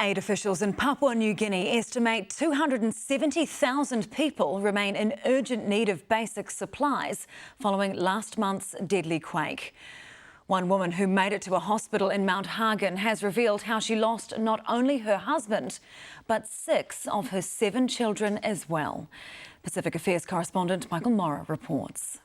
Aid officials in Papua New Guinea estimate 270,000 people remain in urgent need of basic supplies following last month's deadly quake. One woman who made it to a hospital in Mount Hagen has revealed how she lost not only her husband, but 6 of her 7 children as well. Pacific Affairs correspondent Michael Morrah reports.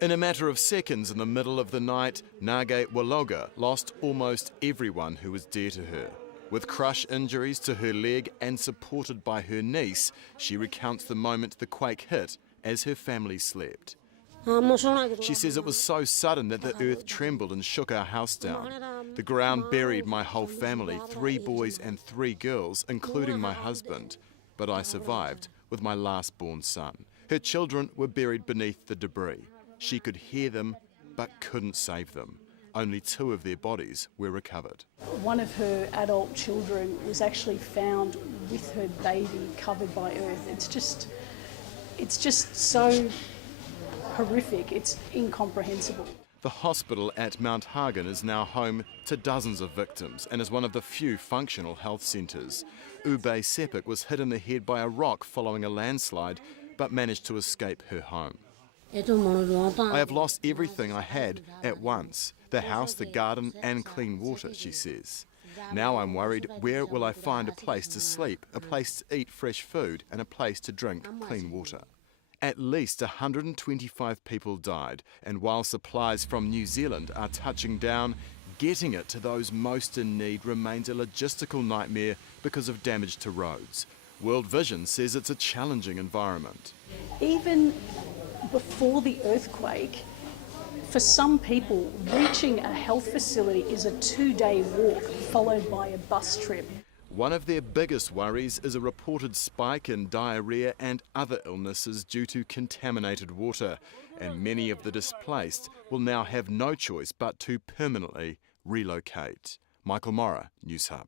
In a matter of seconds in the middle of the night, Nage Waloga lost almost everyone who was dear to her. With crush injuries to her leg and supported by her niece, she recounts the moment the quake hit as her family slept. She says it was so sudden that the earth trembled and shook our house down. The ground buried my whole family, 3 boys and 3 girls, including my husband. But I survived with my last born son. Her children were buried beneath the debris. She could hear them, but couldn't save them. Only 2 of their bodies were recovered. One of her adult children was actually found with her baby covered by earth. It's just so horrific, it's incomprehensible. The hospital at Mount Hagen is now home to dozens of victims and is one of the few functional health centres. Ube Sepik was hit in the head by a rock following a landslide, but managed to escape her home. I have lost everything I had at once, the house, the garden and clean water, she says. Now I'm worried, where will I find a place to sleep, a place to eat fresh food and a place to drink clean water? At least 125 people died, and while supplies from New Zealand are touching down, getting it to those most in need remains a logistical nightmare because of damage to roads. World Vision says it's a challenging environment. Even before the earthquake, for some people, reaching a health facility is a 2-day walk followed by a bus trip. One of their biggest worries is a reported spike in diarrhoea and other illnesses due to contaminated water, and many of the displaced will now have no choice but to permanently relocate. Michael Morrah, Newshub.